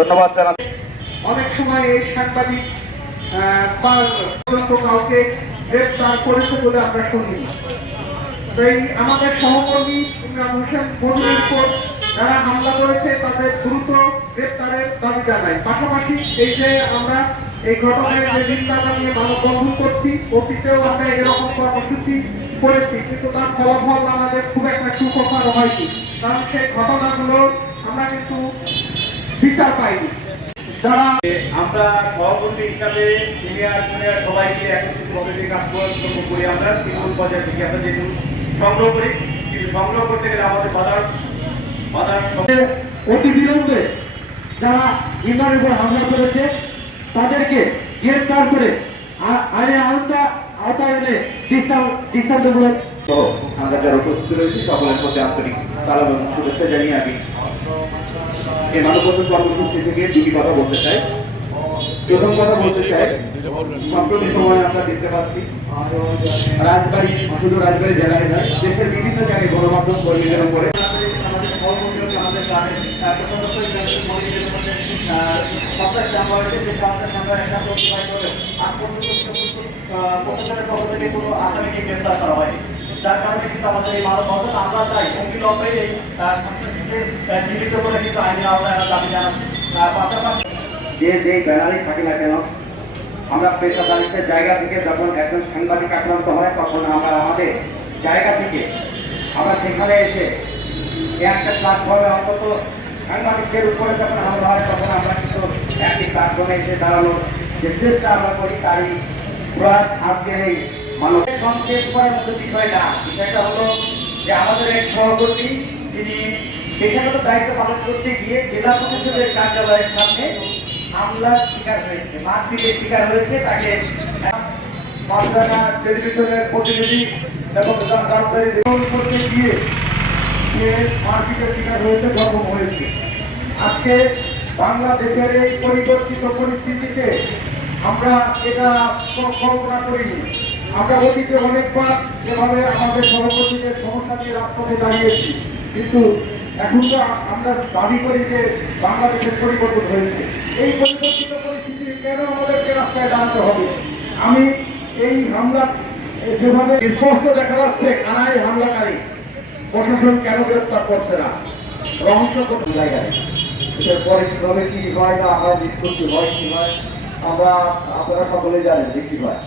ধন্যবাদ জানাচ্ছি। অনেক সময় এই সাংবাদিক কাউকে গ্রেপ্তার করেছে বলে আমরা শুনি তাই আমাদের সহকর্মী ইমরান হোসেন মধুর উপর যারা হামলা করেছে, তাদের দ্রুত গ্রেপ্তারের দাবি জানাই। পাশাপাশি এই যে আমরা এই ঘটনায় যে নিন্দা জানিয়ে মানববন্ধন করছি, অতীতেও আমরা এরকম কর্মসূচি করেছি, কিন্তু তার ফলাফল আমাদের খুব একটা সুখকর হয়নি। কারণ সেই ঘটনাগুলো আমরা কিন্তু বিচার পাইনি। যারা আমরা সভাপতি হিসাবে সিনিয়র জুনিয়র সবাইকে একত্রিত কমিটির কাজ করি আমরা তৃণমূল পর্যায়ে থেকে আমরা যেহেতু সংগ্রহ করি কিন্তু সংগ্রহ করতে গেলে আমাদের বাধার বাধার অতি বিলম্বে যারা ইমানের উপর হামলা করেছে তাদেরকে গ্রেফতার করে আইনে আওতা আওতায় এনে দৃষ্টান্তমূলক আমরা যারা উপস্থিত রয়েছি সকলের প্রতি আন্তরিক সালাম এবং শুভেচ্ছা জানিয়ে আমি এই মানববন্ধন কর্মসূচি থেকে দুটি কথা বলতে চাই। প্রথম কথা বলতে চাই সম্প্রতি সময় আমরা দেখতে পাচ্ছি, রাজবাড়ী শুধু রাজবাড়ী জেলায় নয়, দেশের বিভিন্ন জায়গায় গণমাধ্যম কর্মীদের উপরে। যার কারণে কিন্তু আমাদের এই মানববন্ধন আমরা চাই অবিলম্বে এই জীবিত করে কিন্তু আইনের আওতায় আনার দাবি জানাচ্ছি পাশাপাশি যে যে ব্যানারে থাকে না কেন? আমরা পেশাদারিত্বের জায়গা থেকে যখন একজন সাংবাদিক আক্রান্ত হয়, তখন আমরা আমাদের জায়গা থেকে আমরা সেখানে এসে একটা প্ল্যাটফর্মে অন্তত সাংবাদিকদের উপরে যখন হামলা হয়, তখন আমরা কিন্তু একই প্ল্যাটফর্মে এসে দাঁড়ানোর যে চেষ্টা আমরা করি, তারই প্রয়াস আজকে এই মানুষের সংকেত করার মতো বিষয় না বিষয়টা হলো যে আমাদের এক সহকর্মী যিনি পেশাগত দায়িত্ব পালন করতে গিয়ে জেলা পরিষদের কার্যালয়ের সামনে হামলার শিকার হয়েছে, মারপিটের শিকার হয়েছে তাকে টেলিভিশনের প্রতিনিধি এবং করতে গিয়ে আজকে বাংলাদেশের পরিবর্তিত পরিস্থিতিতে আমরা এটা কোনো কল্পনা আমরা অনেকবার যেভাবে আমাদের সভাপতিদের সমস্যা নিয়ে রাজপথে দাঁড়িয়েছি, কিন্তু এখন তো আমরা দাবি করি যে বাংলাদেশের পরিবর্তন হয়েছে। এই পরিবর্তিত কেন আমাদেরকে রাস্তায় দাঁড়াতে হবে? আমি এই হামলা স্পষ্ট দেখা যাচ্ছে হামলাকারী? প্রশাসন কেন গ্রেপ্তার করছে না? রহস্য জায়গায়? এটার পরে কীভাবে কি হয় না আমার নিষ্পত্তি হয়, কি হয়, আমরা আপনারা সকলে জানেন যে কি হয়।